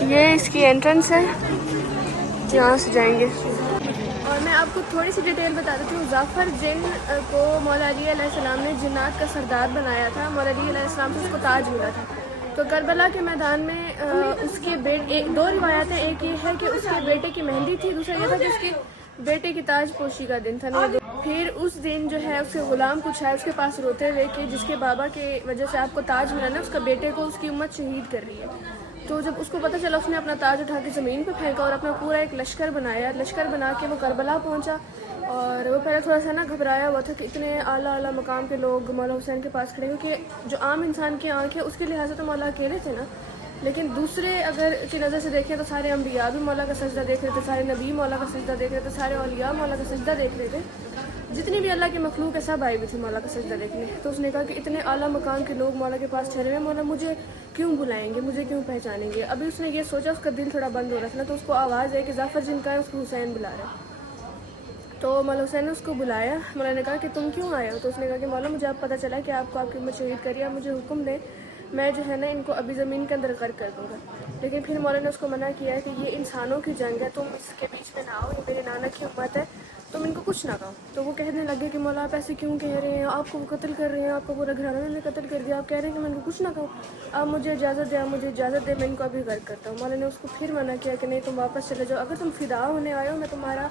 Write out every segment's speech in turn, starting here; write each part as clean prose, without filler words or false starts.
یہ اس کی انٹرنس ہے، یہاں سے جائیں گے. اور میں آپ کو تھوڑی سی ڈیٹیل بتا دیتی ہوں. ظفر جن کو مولا علی علیہ السلام نے جنات کا سردار بنایا تھا. مولا علی علیہ السلام سے اس کو تاج ملا تھا. تو کربلا کے میدان میں اس کے دو روایات ہیں. ایک یہ ہے کہ اس کے بیٹے کی مہندی تھی، دوسرا یہ تھا کہ اس کے بیٹے کی تاج پوشی کا دن تھا. پھر اس دن جو ہے اس کے غلام کچھ ہے اس کے پاس روتے ہوئے کہ جس کے بابا کی وجہ سے آپ کو تاج ملا نا، اس کا بیٹے کو اس کی امت شہید کر رہی ہے. تو جب اس کو پتہ چلا، اس نے اپنا تاج اٹھا کے زمین پہ پھینکا اور اپنا پورا ایک لشکر بنایا. لشکر بنا کے وہ کربلا پہنچا. اور وہ پہلے تھوڑا سا نا گھبرایا ہوا تھا کہ اتنے اعلیٰ مقام کے لوگ مولا حسین کے پاس کھڑے، کیونکہ جو عام انسان کی آنکھ ہے اس کے لحاظ سے تو مولا اکیلے تھے نا، لیکن دوسرے اگر کی نظر سے دیکھیں تو سارے انبیاء بھی مولا کا سجدہ دیکھ رہے تھے، سارے نبی مولا کا سجدہ دیکھ رہے تھے، سارے اولیاء مولا کا سجدہ دیکھ رہے تھے. جتنی بھی اللہ کی مخلوق ہے سب آئی ہوئی تھی مولا کا سجدہ دیکھنے. تو اس نے کہا کہ اتنے اعلیٰ مقام کے لوگ مولا کے پاس ٹھہرے ہوئے، مولا مجھے کیوں بلائیں گے، مجھے کیوں پہچانیں گے. ابھی اس نے یہ سوچا، اس کا دل تھوڑا بند ہو رہا تھا نا، تو اس کو آواز ہے کہ ظفر جن کا ہے اس کو حسین بلا رہا ہے. تو مولا حسین نے اس کو بلایا. مولا نے کہا کہ تم کیوں آئے ہو؟ تو اس نے کہا کہ مولا مجھے اب پتہ چلا کہ آپ کو آپ کی امت شہید کری، آپ مجھے حکم دیں، میں جو ہے نا ان کو ابھی زمین کے اندر غرق کر دوں گا. لیکن پھر مولا نے اس کو منع کیا ہے کہ یہ انسانوں کی جنگ ہے، تم اس کے بیچ میں نہ آؤ، یہ میرے نانا کی امت ہے، تم ان کو کچھ نہ کہو. تو وہ کہنے لگے کہ مولا آپ ایسے کیوں کہہ رہے ہیں، آپ کو وہ قتل کر رہے ہیں، آپ کو پورا گھرانہ نے قتل کر دیا، آپ کہہ رہے ہیں کہ میں ان کو کچھ نہ کہوں. آپ مجھے اجازت دیں، آپ مجھے اجازت دیں، میں ان کو ابھی غرق کرتا ہوں. مولا نے اس کو پھر منع کیا کہ نہیں، تم واپس چلے جاؤ. اگر تم فدا ہونے آئے ہو، میں تمہارا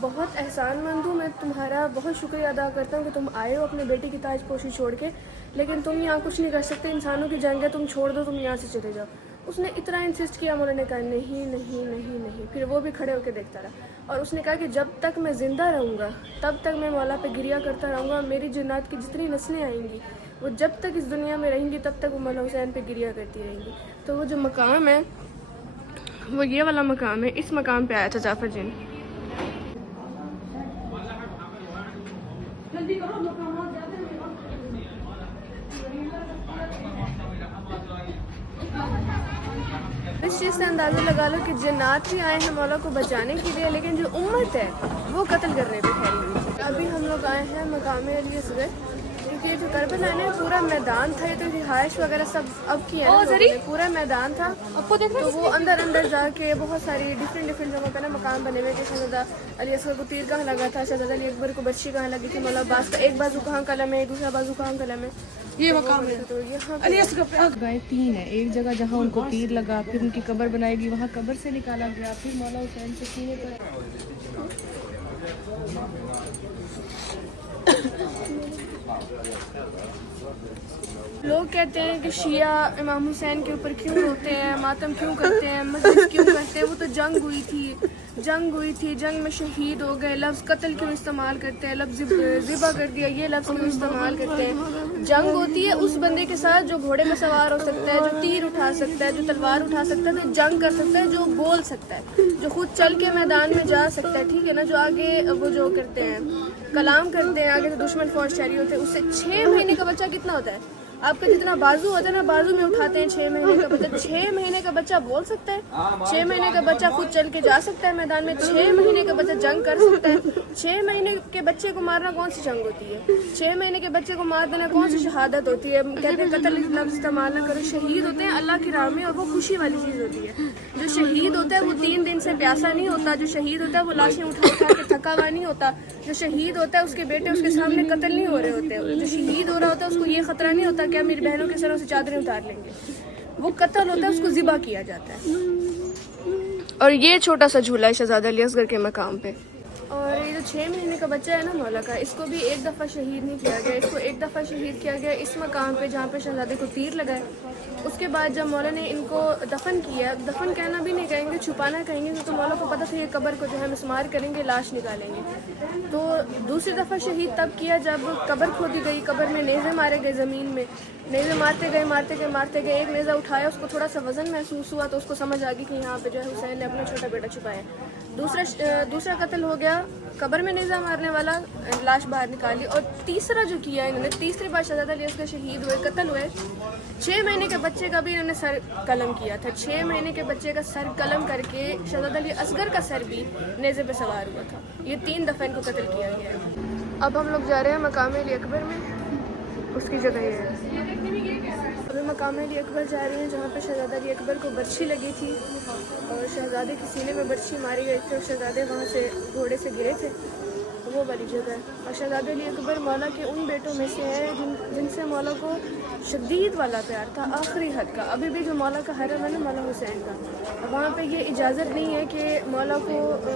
بہت احسان مند ہوں، میں تمہارا بہت شکریہ ادا کرتا ہوں کہ تم آئے ہو اپنے بیٹی کی تاج پوشی چھوڑ کے، لیکن تم یہاں کچھ نہیں کر سکتے، انسانوں کی جنگ ہے، تم چھوڑ دو، تم یہاں سے چلے جاؤ. اس نے اتنا انسسٹ کیا. مولا نے کہا نہیں نہیں نہیں نہیں. پھر وہ بھی کھڑے ہو کے دیکھتا رہا. اور اس نے کہا کہ جب تک میں زندہ رہوں گا تب تک میں مولا پہ گریا کرتا رہوں گا. میری جنات کی جتنی نسلیں آئیں گی وہ جب تک اس دنیا میں رہیں گی تب تک وہ مولا حسین پہ گریا کرتی رہیں گی. تو وہ جو مقام ہے وہ یہ والا مقام ہے. اس مقام پہ آیا تھا ظفر جن. اس چیز سے اندازہ لگا لو کہ جنات بھی آئے ہیں مولا کو بچانے کے لیے، لیکن جو امت ہے وہ قتل کرنے پہ ٹھہری ہوئی تھی. ابھی ہم لوگ آئے ہیں مقام علی اصغر، کیونکہ جو کربلا ہے نا پورا میدان تھا. یہ تو رہائش وغیرہ سب اب کی ہے، پورا میدان تھا. تو وہ اندر جا کے بہت ساری ڈفرینٹ جگہوں پہ نا مقام بنے ہوئے کہ شہزادہ علی اصغر کو تیر کہاں لگا تھا، شہزادہ علی اکبر کو برچی کہاں لگی تھی، مولا عباس کا ایک بازو کہاں قلم ہے، دوسرا بازو کہاں قلم ہے. یہ مقام ہے. تو یہاں گائے 3 ہے. ایک جگہ جہاں ان کو تیر لگا، پھر ان کی قبر بنائی گئی، وہاں قبر سے نکالا گیا، پھر مولا حسین سے سینے پر. لوگ کہتے ہیں کہ شیعہ امام حسین کے اوپر کیوں روتے ہیں، ماتم کیوں کرتے ہیں، مجلس کیوں کرتے ہیں. وہ تو جنگ ہوئی تھی، جنگ میں شہید ہو گئے. لفظ قتل کیوں استعمال کرتے ہیں، لفظ ذبح کر دیا یہ لفظ کیوں استعمال کرتے ہیں. جنگ ہوتی ہے اس بندے کے ساتھ جو گھوڑے میں سوار ہو سکتا ہے، جو تیر اٹھا سکتا ہے، جو تلوار اٹھا سکتا ہے، جو جنگ کر سکتا ہے، جو بول سکتا ہے، جو خود چل کے میدان میں جا سکتا ہے. ٹھیک ہے نا. جو آگے وہ جو کرتے ہیں کلام کرتے ہیں، آگے سے دشمن فوج شہری ہوتے ہیں. اس سے 6 مہینے کا بچہ کتنا ہوتا ہے؟ آپ کا جتنا بازو ہوتا ہے نا، بازو میں اٹھاتے ہیں 6 مہینے کا بچہ. 6 مہینے کا بچہ بول سکتا ہے، 6 مہینے کا بچہ خود چل کے جا سکتا ہے میدان میں، 6 مہینے کا بچہ جنگ کر سکتا ہے. 6 مہینے کے بچے کو مارنا کون سی جنگ ہوتی ہے؟ 6 مہینے کے بچے کو مار دینا کون سی شہادت ہوتی ہے؟ کہتے ہیں قتل لفظ استعمال نہ کرو. شہید ہوتے ہیں اللہ کی راہ میں، اور وہ خوشی والی چیز ہوتی ہے. جو شہید ہوتا ہے وہ 3 دن سے پیاسا نہیں ہوتا. جو شہید ہوتا ہے وہ لاشیں اٹھا کے تھکا ہوا نہیں ہوتا. جو شہید ہوتا ہے اس کے بیٹے اس کے سامنے قتل نہیں ہو رہے ہوتے. جو شہید ہو رہا ہوتا ہے اس کو یہ خطرہ نہیں ہوتا کہ میری بہنوں کے سروں سے چادریں اتار لیں گے. وہ قتل ہوتا ہے، اس کو ذبح کیا جاتا ہے. اور یہ چھوٹا سا جھولا ہے شہزادہ علی اصغر کے مقام پہ. اور یہ جو 6 مہینے کا بچہ ہے نا مولا کا، اس کو بھی ایک دفعہ شہید نہیں کیا گیا. اس کو ایک دفعہ شہید کیا گیا اس مقام پہ جہاں پہ شہزادے کو تیر لگا ہے. اس کے بعد جب مولا نے ان کو دفن کیا، دفن کہنا بھی نہیں کہیں گے، چھپانا کہیں گے، تو مولا کو پتہ تھا یہ قبر کو جو ہے مسمار کریں گے، لاش نکالیں گے. تو دوسری دفعہ شہید تب کیا جب قبر کھودی گئی. قبر میں نیزے مارے گئے زمین میں. نیزے مارتے گئے. ایک نیزہ اٹھایا، اس کو تھوڑا سا وزن محسوس ہوا تو اس کو سمجھ آ گئی کہ یہاں پہ جو ہے حسین نے اپنا چھوٹا بیٹا چھپایا. دوسرا قتل ہو گیا قبر میں نیزہ مارنے والا، لاش باہر نکالی. اور تیسرا جو کیا انہوں نے، تیسری بار شہزادہ علی اصغر شہید ہوئے، قتل ہوئے. 6 مہینے کے بچے کا بھی انہوں نے سر قلم کیا تھا. 6 مہینے کے بچے کا سر قلم کر کے شہزادہ علی اصغر کا سر بھی نیزے پہ سوار ہوا تھا. یہ 3 دفعہ ان کو قتل کیا گیا ہے. اب ہم لوگ جا رہے ہیں مقام علی اکبر میں، اس کی جگہ یہ ہے. ابھی مقام علی اکبر جا رہی ہیں جہاں پہ شہزادہ علی اکبر کو برچھی لگی تھی اور شہزادے کے سینے میں برچھی ماری گئی تھی اور شہزادے وہاں سے گھوڑے سے گرے تھے، وہ والی جگہ ہے۔ اور شہزادہ علی اکبر مولا کے ان بیٹوں میں سے ہے جن سے مولا کو شدید والا پیار تھا، آخری حد کا۔ ابھی بھی جو مولا کا حرم ہے نا مولا حسین کا، وہاں پہ یہ اجازت نہیں ہے کہ مولا کو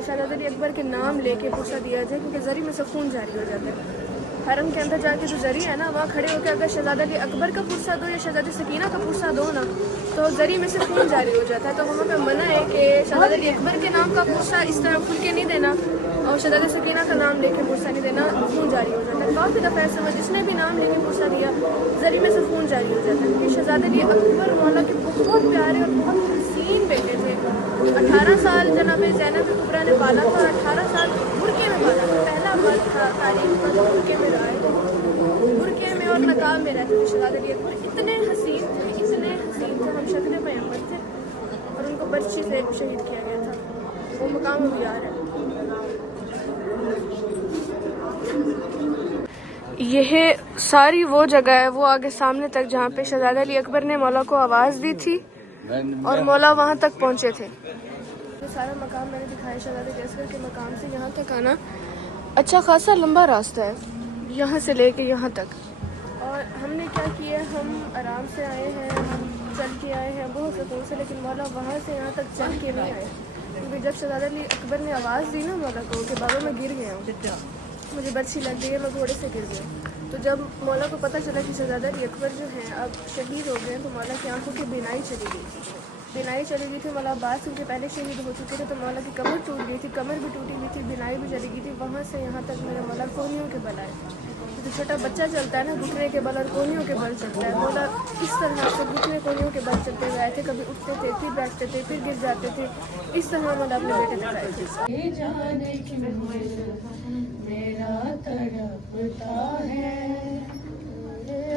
شہزادہ علی اکبر کے نام لے کے پرسہ دیا جائے، کیونکہ زری میں سے خون جاری ہو جاتا ہے۔ حرم کے اندر جا کے جو زری ہے نا، وہاں کھڑے ہو کے اگر شہزادہ علی اکبر کا پرسہ دو یا شہزادی سکینہ کا پرسہ دو نا، تو زری میں سے خون جاری ہو جاتا ہے۔ تو وہاں پہ منع ہے کہ شہزادہ علی اکبر کے نام کا پرسہ اس طرح کھل کے نہیں دینا اور شہزادہ سکینہ کا نام لے کے پرسہ نہیں دینا، خون جاری ہو جاتا ہے۔ کافی دفعہ ایسا ہوا جس نے بھی نام لے کے پرسہ دیا زری میں سے خون جاری ہو جاتا ہے، کیونکہ شہزادہ علی اکبر مولا کے بہت پیارے اور بہت حسین بیٹے تھے۔ 18 سال جناب زینب کبریٰ نے پالا تھا اور 18 سال برقعے میں پالا تھا۔ پہلا مرد تھا تعلیم کا جو برقعے میں رہا ہے، برقعے میں اور نقاب میں رہتے تھے شہزادہ علی اکبر۔ اتنے حسین تھے، اتنے حسین تھے، ہم شکل پیغمبر تھے، اور ان کو برچھی سے شہید کیا گیا تھا۔ وہ مقام ابھی آ رہا ہے۔ یہ ساری وہ جگہ ہے، وہ آگے سامنے تک جہاں پہ شہزادہ علی اکبر نے مولا کو آواز دی تھی اور مولا وہاں تک پہنچے تھے۔ یہ سارا مقام میں نے دکھایا شہزادہ علی اکبر کے مقام سے یہاں تک آنا اچھا خاصا لمبا راستہ ہے، یہاں سے لے کے یہاں تک۔ اور ہم نے کیا کیا، ہم آرام سے آئے ہیں، ہم چل کے آئے ہیں بہت سکون سے، لیکن مولا وہاں سے یہاں تک چل کے نہیں آئے، کیونکہ جب شہزادہ علی اکبر نے آواز دی نا مولا کو کہ بابا میں گر گیا ہوں، مجھے برچھی لگ گئی ہے، میں گھوڑے سے گر گیا، تو جب مولا کو پتہ چلا کہ شہزادہ علی اکبر جو ہیں اب شہید ہو گئے ہیں، تو مولا کی آنکھوں کی بینائی چلی گئی تھی۔ بینائی چلی گئی تھی، مولا عباس ان کے پہلے شہید ہو چکے تھے، تو مولا کی کمر ٹوٹ گئی تھی، کمر بھی ٹوٹی ہوئی تھی، بینائی بھی چلی گئی تھی۔ وہاں سے یہاں تک میرے مولا کونیوں کے بل آئے، جو چھوٹا بچہ چلتا ہے نا گھٹنے کے بل اور کونیوں کے بل چلتا ہے، مولا اس طرح سے گھٹنے کونیوں کے بل چلتے ہوئے آئے تھے، کبھی اٹھتے تھے پھر بیٹھتے تھے پھر گر جاتے تھے، اس طرح مولا اپنے بیٹے تک آئے تھے۔ میرا تڑپتا ہے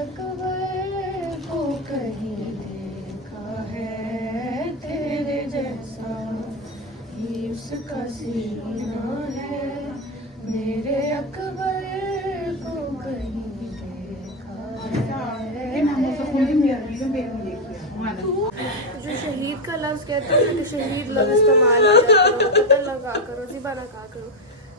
اکبر کو کہیں دیکھا ہے تیرے جیسا ہی اس کا سینہ ہے، میرے اکبر کو کہیں دیکھا ہے۔ جو شہید کا لفظ کہتے ہیں کہ شہید لفظ استعمال کرو، قتل نہ کہا کرو، ذبح نہ کہا کرو۔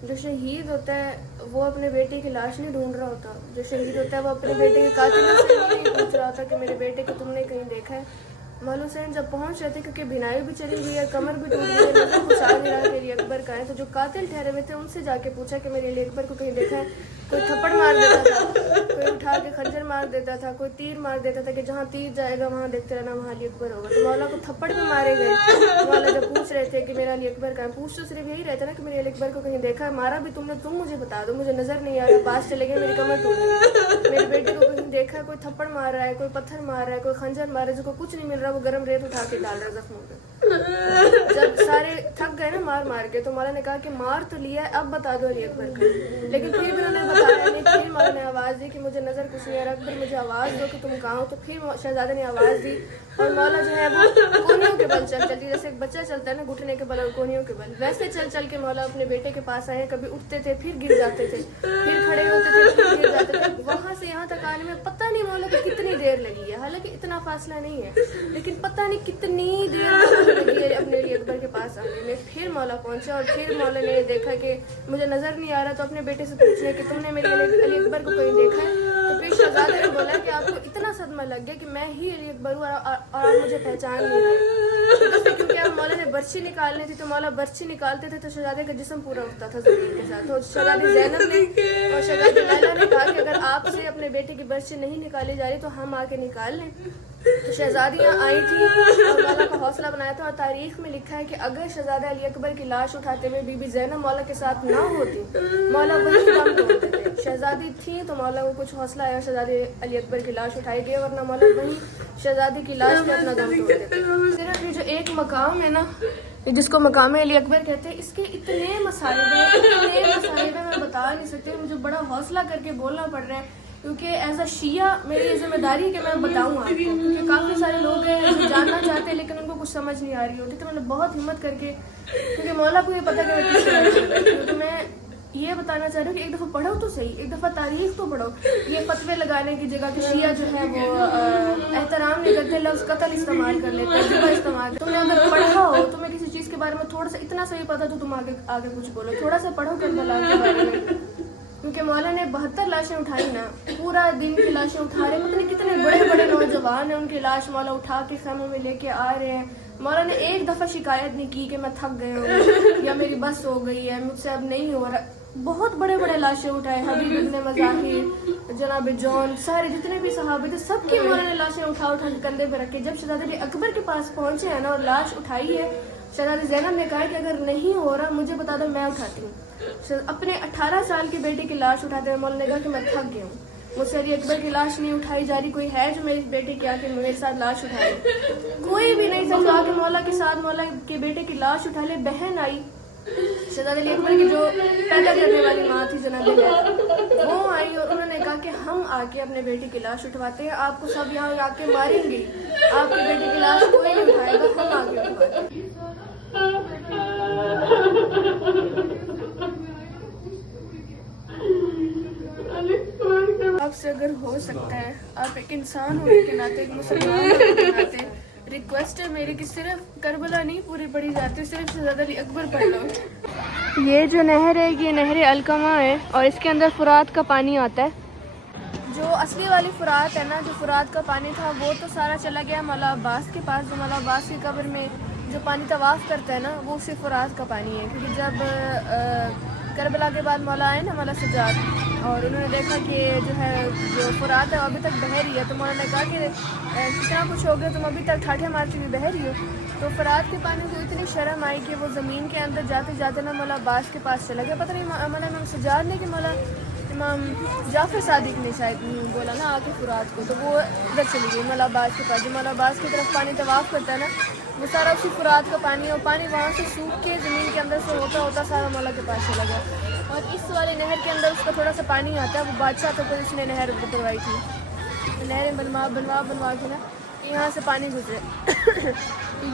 جو شہید ہوتا ہے وہ اپنے بیٹے کی لاش نہیں ڈھونڈ رہا ہوتا، جو شہید ہوتا ہے وہ اپنے بیٹے کے قاتل سے نہیں پوچھ رہا ہوتا کہ میرے بیٹے کو تم نے کہیں دیکھا ہے۔ مولا حسین جب پہنچ رہے تھے، کیونکہ بینائی بھی چلی ہوئی ہے، کمر بھی ٹوٹ گئی ہے، نظر کچھ آ نہیں رہا کہ علی اکبر کا ہے، تو جو قاتل ٹھہرے ہوئے تھے ان سے جا کے پوچھا کہ میرے علی اکبر کو کہیں دیکھا ہے۔ کوئی تھپڑ مار دیتا تھا، کوئی اٹھا کے خنجر مار دیتا تھا، کوئی تیر مار دیتا تھا کہ جہاں تیر جائے گا وہاں دیکھتے رہنا وہاں علی اکبر ہوگا۔ تو مولا کو تھپڑ بھی مارے گئے۔ مولا جب پوچھ رہے تھے کہ میرا علی اکبر کا ہے، پوچھ تو صرف یہی رہتا نا کہ میرے علی اکبر کو کہیں دیکھا ہے، مارا بھی تم نے، تم مجھے بتا دو، مجھے نظر نہیں آ رہا، پاس چلے گئے، میری کمر ٹوٹ گئی، میرے بیٹے کو کہیں دیکھا ہے۔ کوئی تھپڑ مار رہا ہے، کوئی پتھر مار رہا ہے، کوئی خنجر مار رہا ہے، جس کو کچھ نہیں مل رہا وہ گرم ریت اٹھا کے ڈال رہا ہے زخموں پہ۔ جب سارے تھک گئے نا مار مار کے، تو مولا نے کہا کہ مار تو لیا ہے، اب بتا دو علی اکبر کا، لیکن پھر بھی انہوں نے بتایا نہیں۔ پھر مولا نے آواز دی کہ مجھے نظر کچھ نہیں آ رہا، اکبر مجھے آواز دو کہ تم کہاں ہو۔ تو پھر شہزادے نے آواز دی اور مولا جو ہے وہ کونیوں کے بل چلتی، جیسے ایک بچہ چلتا ہے نا گھٹنے کے بل اور کونیوں کے بل، ویسے چل چل کے مولا اپنے بیٹے کے پاس آئے۔ کبھی اٹھتے تھے پھر گر جاتے تھے، پھر کھڑے ہوتے تھے پھر گر جاتے تھے۔ وہاں سے یہاں تک آنے میں پتہ نہیں مولا کو کتنی دیر لگی ہے، حالانکہ اتنا فاصلہ نہیں ہے، لیکن پتہ نہیں کتنی دیر لگی ہے اپنے علی اکبر کے پاس آنے میں۔ پھر مولا پہنچا اور پھر مولا نے دیکھا کہ مجھے نظر نہیں آ رہا، تو اپنے بیٹے سے پوچھ لیا کہ تم نے میرے علی اکبر کو کہیں دیکھا ہے۔ تو پھر شہزادے نے بولا کہ آپ کو اتنا صدمہ لگ گیا کہ میں ہی علی اکبر ہوں اور آپ مجھے پہچان نہیں رہے، کیونکہ اب مولا نے برچھی نکالنی تھی، تو مولا برچھی نکالتے تھے تو شہزادے کا جسم پورا اٹھتا تھا زمین کے ساتھ۔ تو شہزادی زینب نے اور شہزادی لیلا نے کہا کہ اگر آپ سے اپنے بیٹے کی برچھی نہیں نکالی جا رہی تو ہم آ کے نکال لیں۔ تو شہزادیاں آئی تھیں اور مولا کا حوصلہ بنایا تھا، اور تاریخ میں لکھا ہے کہ اگر شہزادہ علی اکبر کی لاش اٹھاتے ہوئے بی بی زینب مولا کے ساتھ نہ ہوتی، مولا وہی دم توڑ دیتے۔ شہزادی تھیں تو مولا کو کچھ حوصلہ آیا، شہزادے علی اکبر کی لاش اٹھائی گئی، ورنہ مولا وہی شہزادی کی لاش پہ اپنا دم توڑ دیتے۔ صرف یہ جو ایک مقام ہے نا جس کو مقام علی اکبر کہتے ہیں، اس کے اتنے مسائل ہیں میں بتا نہیں سکتی، مجھے بڑا حوصلہ کر کے بولنا پڑ رہا ہے، کیونکہ ایز اے شیعہ میری یہ ذمہ داری ہے کہ میں بتاؤں آپ کو، کیونکہ کافی سارے لوگ ہیں جو جاننا چاہتے ہیں لیکن ان کو کچھ سمجھ نہیں آ رہی ہوتی۔ تو میں نے بہت ہمت کر کے، کیونکہ مولا کو یہ پتہ کہ میں کس طرح کی ہوں، تو میں یہ بتانا چاہ رہے ہوں کہ ایک دفعہ پڑھو تو صحیح، ایک دفعہ تاریخ تو پڑھو. یہ فتوے لگانے کی جگہ کہ شیعہ جو ہے وہ احترام نہیں کرتے، لفظ قتل استعمال کر لیتے ہیں، ذبح استعمال. تم نے اگر پڑھا ہو، تمہیں کسی چیز کے بارے میں تھوڑا سا اتنا سا بھی پتا تو تم آگے کچھ بولو. تھوڑا سا پڑھو کربلا کے بارے میں، کیونکہ مولا نے 72 لاشیں اٹھائی نا، پورا دن کی لاشیں اٹھا رہے ہیں. پتہ نہیں کتنے بڑے بڑے نوجوان ہیں، ان کی لاش مولا اٹھا کے خیموں میں لے کے آ رہے ہیں. مولا نے ایک دفعہ شکایت نہیں کی کہ میں تھک گئے ہوں یا میری بس ہو گئی ہے، مجھ سے اب نہیں ہو رہا. بہت بڑے بڑے لاشیں اٹھائے، حبیب ابن مظاہر، جناب جون، سارے جتنے بھی صحابہ تھے سب کی مولا نے لاشیں اٹھا کے کندھے پہ رکھے. جب شہزادہ علی اکبر کے پاس پہنچے ہیں نا اور لاش اٹھائی ہے، شہزادی زینب نے کہا کہ اگر نہیں ہو رہا مجھے بتا دو، میں اٹھاتی ہوں. اپنے 18 سال کے بیٹے کی لاش اٹھاتے ہوئے مولا نے کہا کہ میں تھک گیا ہوں، مجھ سے علی اکبر کی لاش نہیں اٹھائی جا رہی. کوئی ہے جو میرے بیٹے کی آ کے میرے ساتھ لاش اٹھائے؟ کوئی بھی نہیں تھا جو آ کے مولا کے ساتھ مولا کے بیٹے کی لاش اٹھا لے. بہن آئی، شہزادہ علی اکبر کی جو پیدا کرنے والی ماں تھی جناب زینب، وہ آئی اور انہوں نے کہا کہ ہم آ کے اپنے بیٹے کی لاش اٹھواتے ہیں، آپ کو سب یہاں آ کے ماریں گے، آپ کے بیٹے کی لاش کوئی نہیں اٹھائے گا، ہم آ کے اٹھواتے ہیں. آپ سے اگر ہو سکتا ہے، آپ ایک انسان ہونے کے ناطے، ایک مسلمان ہونے کے ناطے، ریکویسٹ ہے میری کہ صرف کربلا نہیں پوری پڑھی جاتی، صرف شہزادہ علی اکبر پڑھ لو. یہ جو نہر ہے یہ نہر القمہ ہے اور اس کے اندر فرات کا پانی آتا ہے. جو اصلی والی فرات ہے نا، جو فرات کا پانی تھا وہ تو سارا چلا گیا مولا عباس کے پاس. جو مولا عباس کی قبر میں جو پانی طواف کرتا ہے نا، وہ صرف فرات کا پانی ہے. کیونکہ جب کربلا کے بعد مولا آئے نا مولا سجاد، اور انہوں نے دیکھا کہ جو ہے جو فرات ہے وہ ابھی تک بہہ رہی ہے، تو مولا نے کہا کہ کتنا کچھ ہو گیا، تم ابھی تک ٹھاٹھے مارتی ہوئی بہہ رہی ہو. تو فرات کے پانی کو اتنی شرم آئی کہ وہ زمین کے اندر جاتے جاتے نا مولا عباس کے پاس چلا گیا. پتہ نہیں مولا امام سجاد نے کہ مولا امام جعفر صادق نے شاید بولا نا آ کے فرات کو، تو وہ ادھر چلی گئی مولا عباس کے پاس. جو مولا عباس کی طرف پانی طواف کرتا ہے نا، وہ سارا اسی فرات کا پانی ہے، اور پانی وہاں سے سوکھ کے زمین کے اندر سے ہوتا ہوتا سارا مولا کے پاس چلا گیا. اور اس والے نہر کے اندر اس کا تھوڑا سا پانی آتا ہے، وہ بادشاہ تھا تو اس نے نہر بنوائی تھی، نہریں بنوا کے نا یہاں سے پانی گزرے.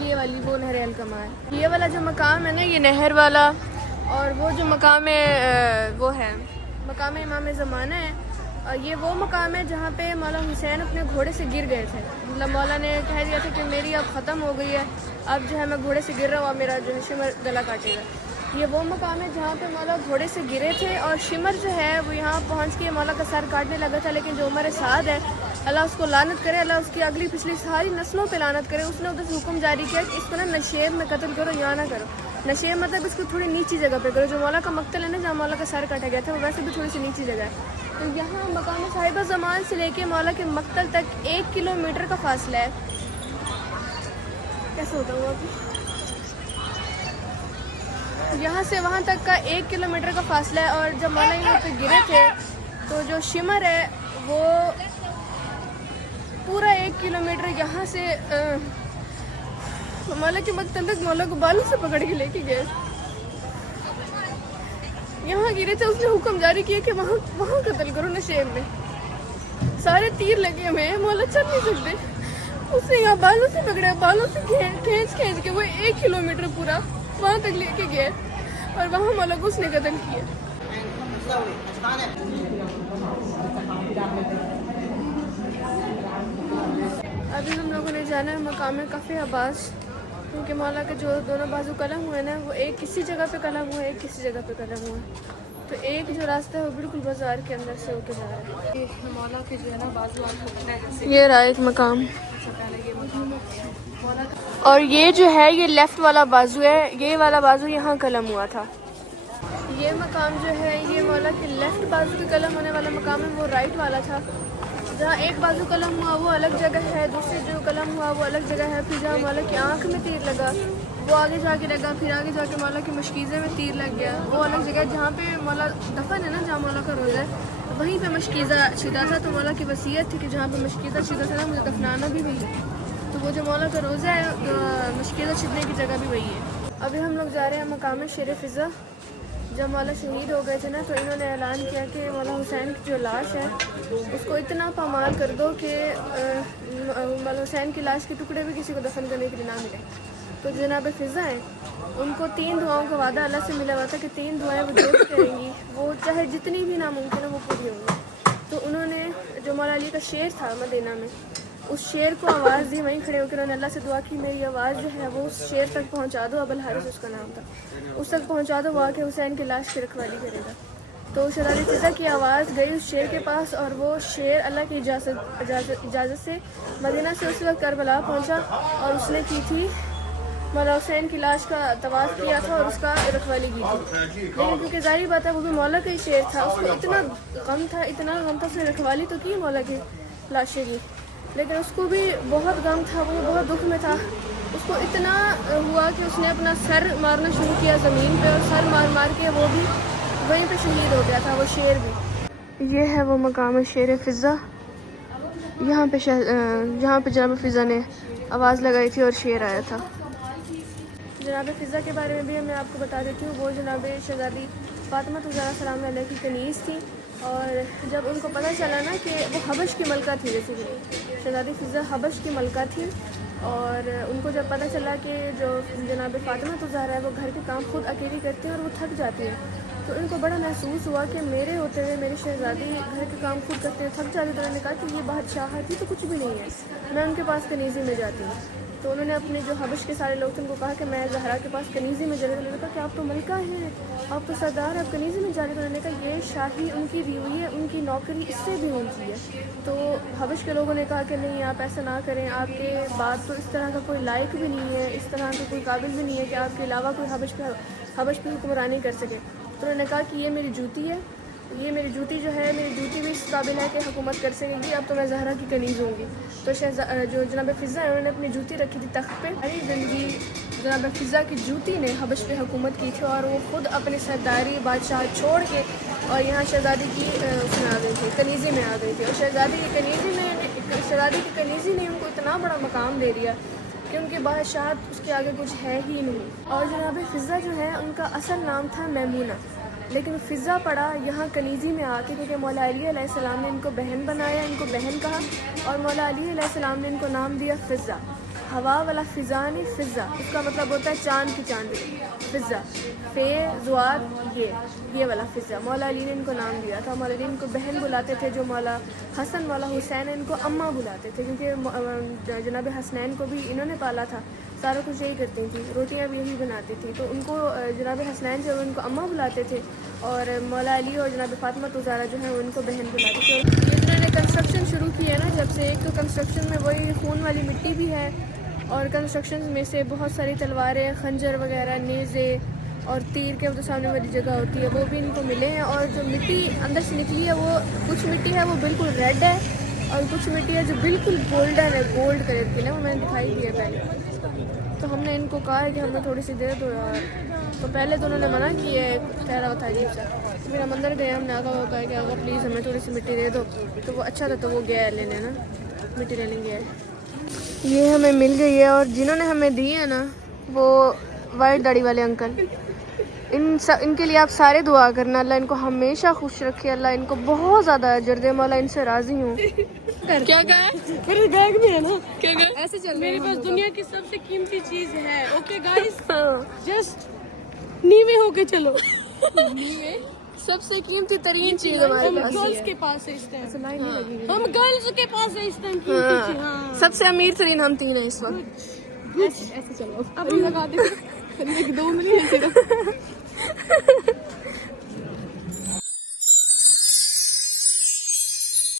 یہ والی وہ نہر القمہ ہے. یہ والا جو مقام ہے نا، یہ نہر والا، اور وہ جو مقام ہے وہ ہے مقام امام زمانہ ہے. اور یہ وہ مقام ہے جہاں پہ مولا حسین اپنے گھوڑے سے گر گئے تھے. مطلب مولا نے کہہ دیا تھا کہ میری اب ختم ہو گئی ہے، اب جو ہے میں گھوڑے سے گر رہا ہوں، اب میرا جو ہے شمر گلا کاٹے گا. یہ وہ مقام ہے جہاں پہ مولا گھوڑے سے گرے تھے، اور شمر جو ہے وہ یہاں پہنچ کے مولا کا سر کاٹنے لگا تھا. لیکن جو عمر سعد ہے، اللہ اس کو لعنت کرے، اللہ اس کی اگلی پچھلی ساری نسلوں پہ لعنت کرے، اس نے ادھر سے حکم جاری کیا کہ اس کو نا نشیب میں قتل کرو یا نہ کرو. نشیب مطلب اس کو تھوڑی نیچی جگہ پہ کرو. جو مولا کا مقتل ہے نا، جہاں مولا کا سر کاٹا گیا تھا، وہ ویسے بھی تھوڑی سی نیچی جگہ ہے. تو یہاں مقام صاحبہ زمان سے لے کے مولا کے مقتل تک 1 کلومیٹر کا فاصلہ ہے. کیسے ہوتا ہوا ابھی یہاں سے وہاں تک کا 1 کلومیٹر کا فاصلہ ہے. اور جب مولا یہاں پہ گرے تھے تو جو شمر ہے وہ پورا 1 کلومیٹر یہاں سے مولا کے مقتل تک مولا کو بالوں سے پکڑ کے لے کے گئے. یہاں گرے تھے، اس نے حکم جاری کیا کہ وہاں قتل کرو نشیب میں. سارے تیر لگے ہوئے ہیں، مولا چل نہیں سکتے. اس نے یہاں بالوں سے پکڑا، بالوں سے کھینچ کے وہ 1 کلومیٹر پورا وہاں تک لے کے گئے، اور وہاں مولا کو اس نے قتل کیا. ابھی ہم لوگوں نے جانا ہے مقام کفِ عباس، کیونکہ مولا کے جو دونوں بازو قلم ہوئے نا، وہ ایک کسی جگہ پہ قلم ہوا ہے، ایک کسی جگہ پہ قلم ہوا ہے. تو ایک جو راستہ ہے وہ بالکل بازار کے اندر سے ہو کے جا رہا ہے. مولا کے جو ہے نا بازو یہ رہا ایک مقام، اور یہ جو ہے یہ لیفٹ والا بازو ہے، یہ والا بازو یہاں قلم ہوا تھا. یہ مقام جو ہے یہ مولا کے لیفٹ بازو کے قلم ہونے والا مقام ہے، وہ رائٹ والا تھا. جہاں ایک بازو قلم ہوا وہ الگ جگہ ہے، دوسرے جو قلم ہوا وہ الگ جگہ ہے. پھر جہاں مولا کی آنکھ میں تیر لگا وہ آگے جا کے لگا، پھر آگے جا کے مولا کی مشکیزے میں تیر لگ گیا، وہ الگ جگہ. جہاں پہ مولا دفن ہے نا، جہاں مولا کا روزہ ہے، وہیں پہ مشکیزہ چھدا تھا. تو مولا کی وصیت تھی کہ جہاں پہ مشکیزہ چھدا تھا نا، مجھے دفنانا بھی وہی ہے. تو وہ جو مولا کا روزہ ہے، مشکیزہ چھدنے کی جگہ بھی وہی ہے. ابھی ہم لوگ جا رہے ہیں مقام شیر فضا. جب مولا شہید ہو گئے تھے نا، تو انہوں نے اعلان کیا کہ مولا حسین کی جو لاش ہے اس کو اتنا پامال کر دو کہ مولا حسین کی لاش کے ٹکڑے بھی کسی کو دفن کرنے کے لیے نہ ملے. تو جناب فضا ہیں ان کو 3 دعاؤں کا وعدہ اللہ سے ملا ہوا تھا کہ 3 دعائیں وہ جو بھی کریں گی وہ چاہے جتنی بھی ناممکن ہے وہ پوری ہوں گی. تو انہوں نے جو مولا علی کا شعر تھا مدینہ میں اس شعر کو آواز دی, وہیں کھڑے ہو کے انہوں نے اللہ سے دعا کی میری آواز جو ہے وہ اس شعر تک پہنچا دو. ابو الحارث اس کا نام تھا, اس تک پہنچا دو, وہ آ کے حسین کی لاش کی رکھوالی کرے گا. تو شہزادی فضا کی آواز گئی اس شعر کے پاس اور وہ شعر اللہ کی اجازت سے مدینہ سے اس وقت کربلا پہنچا اور اس نے کی تھی مولا حسین کی لاش کا طواف کیا تھا اور اس کا رکھوالی کی تھی. لیکن کیونکہ ظاہری بات ہے وہ بھی مولا کا ہی شعر تھا, اس کو اتنا غم تھا اس نے رکھوالی تو کی مولا کی لاشیں کی, لیکن اس کو بھی بہت غم تھا, وہ بہت دکھ میں تھا. اس کو اتنا ہوا کہ اس نے اپنا سر مارنا شروع کیا زمین پہ اور سر مار مار کے وہ بھی وہیں پہ شہید ہو گیا تھا, وہ شعر بھی. یہ ہے وہ مقام شعر فضا, یہاں پہ جناب فضا نے آواز لگائی تھی اور شعر آیا تھا. جناب فضا کے بارے میں بھی میں آپ کو بتا دیتی ہوں. وہ جناب شہزادی فاطمہ الزہرا سلام علیہ کی کنیز تھی, اور جب ان کو پتہ چلا نا کہ وہ حبش کی ملکہ تھی, بیسیکلی شہزادی فضا حبش کی ملکہ تھی, اور ان کو جب پتہ چلا کہ جو جناب فاطمہ الزہرا ہے وہ گھر کے کام خود اکیلی کرتی ہیں اور وہ تھک جاتی ہے, تو ان کو بڑا محسوس ہوا کہ میرے ہوتے ہوئے میری شہزادی گھر کے کام خود کرتے ہیں, تھک جاتی. تو انہوں نے کہا کہ یہ بادشاہ تھی تو کچھ بھی نہیں ہے, میں ان کے پاس کنیزی میں جاتی ہوں. تو انہوں نے اپنے جو حبش کے سارے لوگ تھے ان کو کہا کہ میں زہرا کے پاس کنیزی میں جا رہی ہوں. انہوں نے کہا کہ آپ تو ملکہ ہیں, آپ تو سردار ہیں, آپ کنیزی میں جا رہے ہیں. تو انہوں نے کہا یہ شاہی ان کی دی ہوئی ہے, ان کی نوکری اس سے بھی اونچی ہے. تو حبش کے لوگوں نے کہا کہ نہیں آپ ایسا نہ کریں, آپ کے بعد تو اس طرح کا کوئی لائق بھی نہیں ہے, اس طرح کا کوئی قابل بھی نہیں ہے کہ آپ کے علاوہ کوئی حبش پہ حکمرانی کر سکے. تو انہوں نے کہا کہ یہ میری جوتی ہے, یہ میری جوتی جو ہے میری جوتی بھی اس قابل ہے کہ حکومت کر سکے گی, اب تو میں زہرا کی کنیز ہوں گی. تو جو جناب فضا ہے انہوں نے اپنی جوتی رکھی تھی تخت پہ. جناب فضا کی جوتی نے حبش پہ حکومت کی تھی, اور وہ خود اپنی سرداری بادشاہ چھوڑ کے اور یہاں شہزادی کی اس میں آ گئی تھی, کنیزی میں آ گئی تھی. اور شہزادی کی کنیزی نے ان کو اتنا بڑا مقام دے دیا کہ ان کے بادشاہت اس کے آگے کچھ ہے ہی نہیں. اور جناب فضا جو ہے ان کا اصل نام تھا میمونہ, لیکن فضا پڑا یہاں کنیزی میں آ کے کیونکہ مولا علی علیہ السلام نے ان کو بہن بنایا, ان کو بہن کہا, اور مولا علی علیہ السلام نے ان کو نام دیا فضا. ہوا والا فضا نہیں, فضا اس کا مطلب ہوتا ہے چاند کی چاندنی. فضا فے زواد یہ والا فضا مولا علی نے ان کو نام دیا تھا. مولا علی ان کو بہن بلاتے تھے, جو مولا حسن مولا حسین ان کو اماں بلاتے تھے, کیونکہ جناب حسنین کو بھی انہوں نے پالا تھا, سارا کچھ یہی کرتی تھیں, روٹیاں بھی یہی بناتی تھیں. تو ان کو جناب حسنین جو ان کو اماں بلاتے تھے, اور مولا علی اور جناب فاطمہ الزہرا جو ہیں ان کو بہن بلاتے تھے. انہوں نے کنسٹرکشن شروع کی ہے نا جب سے, ایک تو کنسٹرکشن میں وہی خون والی مٹی بھی ہے, اور کنسٹرکشن میں سے بہت ساری تلواریں, خنجر وغیرہ, نیزے اور تیر کے تو سامنے والی جگہ ہوتی ہے وہ بھی ان کو ملے ہیں. اور جو مٹی اندر سے نکلی ہے وہ کچھ مٹی ہے وہ بالکل ریڈ ہے, اور کچھ مٹی ہے جو بالکل گولڈن ہے, گولڈ کلر کی ہے, وہ میں نے دکھائی دی ہے پہلے. تو ہم نے ان کو کہا ہے کہ ہمیں تھوڑی سی دے دو یار. تو پہلے تو انہوں نے منع کی ہے, کہہ رہا تھا عجیب سا. پھر ہم اندر گئے, ہم نے آگا کہا کہ آگا پلیز ہمیں تھوڑی سی مٹی دے دو. تو وہ اچھا تھا, تو وہ گیا ہے لینے نا, مٹی لینے گیا ہے. یہ ہمیں مل گئی ہے, اور جنہوں نے ہمیں دی ہے نا وہ وائٹ داڑھی والے انکل, ان کے لیے آپ سارے دعا کرنا, اللہ ان کو ہمیشہ خوش رکھے, اللہ ان کو بہت زیادہ اجر دے, مولا ان سے راضی ہوں. کیا کہا ہے میرے بیگ میں ہے نا, کیا کہا ایسے چل میرے پاس دنیا کی سب سے قیمتی چیز ہے. اوکے گائز, جسٹ نیوے ہو کے چلو. نیوے سب سے قیمتی ترین چیز ہمارے پاس گرلز کے پاس ہے اس ٹائم, ہم گرلز کے پاس ہے اس ٹائم قیمتی چیز. سب سے امیر ترین ہم تین ہیں اس وقت. ایسے چلو اب لگا دے 2 ملین.